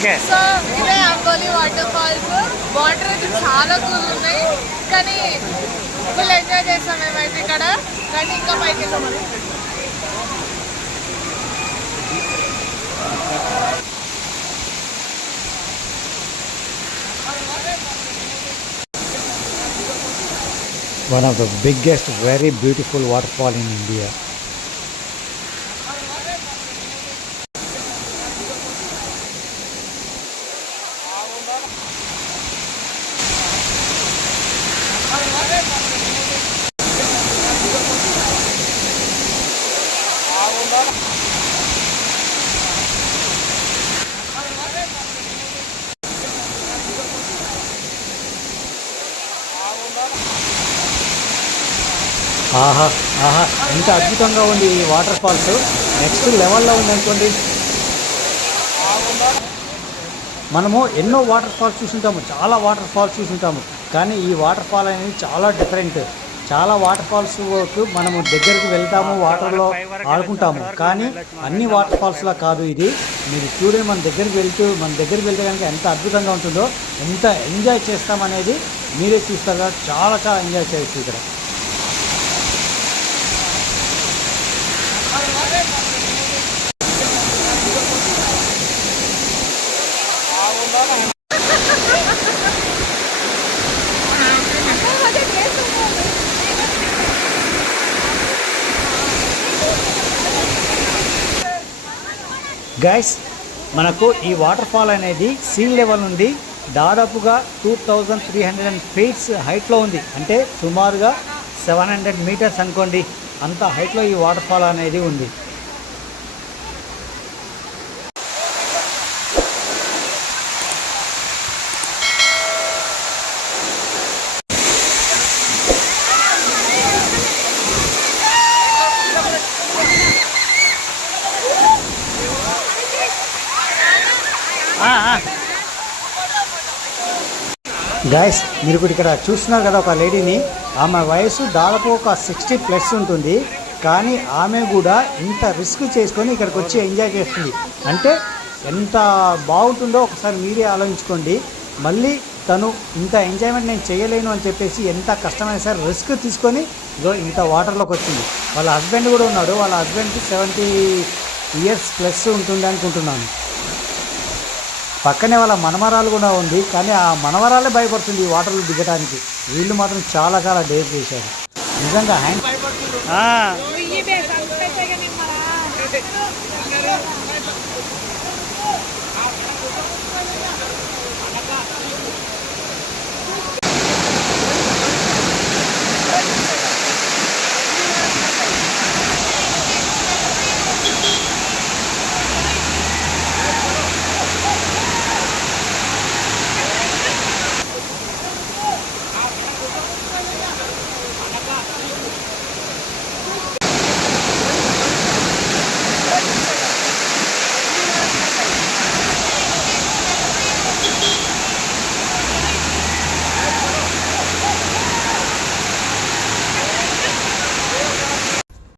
So ఇదే Amboli water falls. Water అయితే చాలా కూల్ ఉన్నాయి, కానీ ఫుల్ ఎంజాయ్ చేస్తాం మేమైతే ఇక్కడ. కానీ ఇంకా పైకి వెళ్తాం. One of the biggest, very beautiful waterfall in India. ఆహా ఆహా, ఎంత అద్భుతంగా ఉంది ఈ వాటర్ ఫాల్స్. నెక్స్ట్ లెవెల్లో ఉంది అనుకోండి. మనము ఎన్నో వాటర్ ఫాల్స్ చూసుంటాము, చాలా వాటర్ ఫాల్స్ చూసుంటాము, కానీ ఈ వాటర్ ఫాల్ అనేది చాలా డిఫరెంట్. చాలా వాటర్ ఫాల్స్కు మనము దగ్గరికి వెళ్తాము, వాటర్లో ఆడుకుంటాము, కానీ అన్ని వాటర్ ఫాల్స్లా కాదు ఇది. మీరు చూడండి, మన దగ్గరికి వెళ్తే కనుక ఎంత అద్భుతంగా ఉంటుందో, ఎంత ఎంజాయ్ చేస్తామనేది మీరే చూస్తారు కదా. చాలా చాలా ఎంజాయ్ చేయొచ్చు ఇక్కడ. గైస్, మనకు ఈ వాటర్ ఫాల్ అనేది సీ లెవెల్ నుండి దాదాపుగా 2300 ఫీట్స్ హైట్లో ఉంది. అంటే సుమారుగా 700 మీటర్స్ అనుకోండి. అంత హైట్లో ఈ వాటర్ ఫాల్ అనేది ఉంది. గైస్, మీరు ఇప్పుడు ఇక్కడ చూస్తున్నారు కదా ఒక లేడీని. ఆమె వయసు దాదాపు ఒక 60+ ఉంటుంది, కానీ ఆమె కూడా ఇంత రిస్క్ చేసుకొని ఇక్కడికి వచ్చి ఎంజాయ్ చేస్తుంది. అంటే ఎంత బాగుంటుందో ఒకసారి మీరే ఆలోచించుకోండి. మళ్ళీ తను ఇంత ఎంజాయ్మెంట్ నేను చేయలేను అని చెప్పేసి ఎంత కష్టమైనా సరే రిస్క్ తీసుకొని ఇంత వాటర్లోకి వచ్చింది. వాళ్ళ హస్బెండ్ కూడా ఉన్నాడు. వాళ్ళ హస్బెండ్కి 70 ఇయర్స్+ ఉంటుంది అనుకుంటున్నాను. పక్కనే వాళ్ళ మనమరాలు కూడా ఉంది, కానీ ఆ మనమరాలే భయపడుతుంది ఈ వాటర్లో దిగడానికి. వీళ్ళు మాత్రం చాలా చాలా డేర్ చేశారు నిజంగా. హ్యాండ్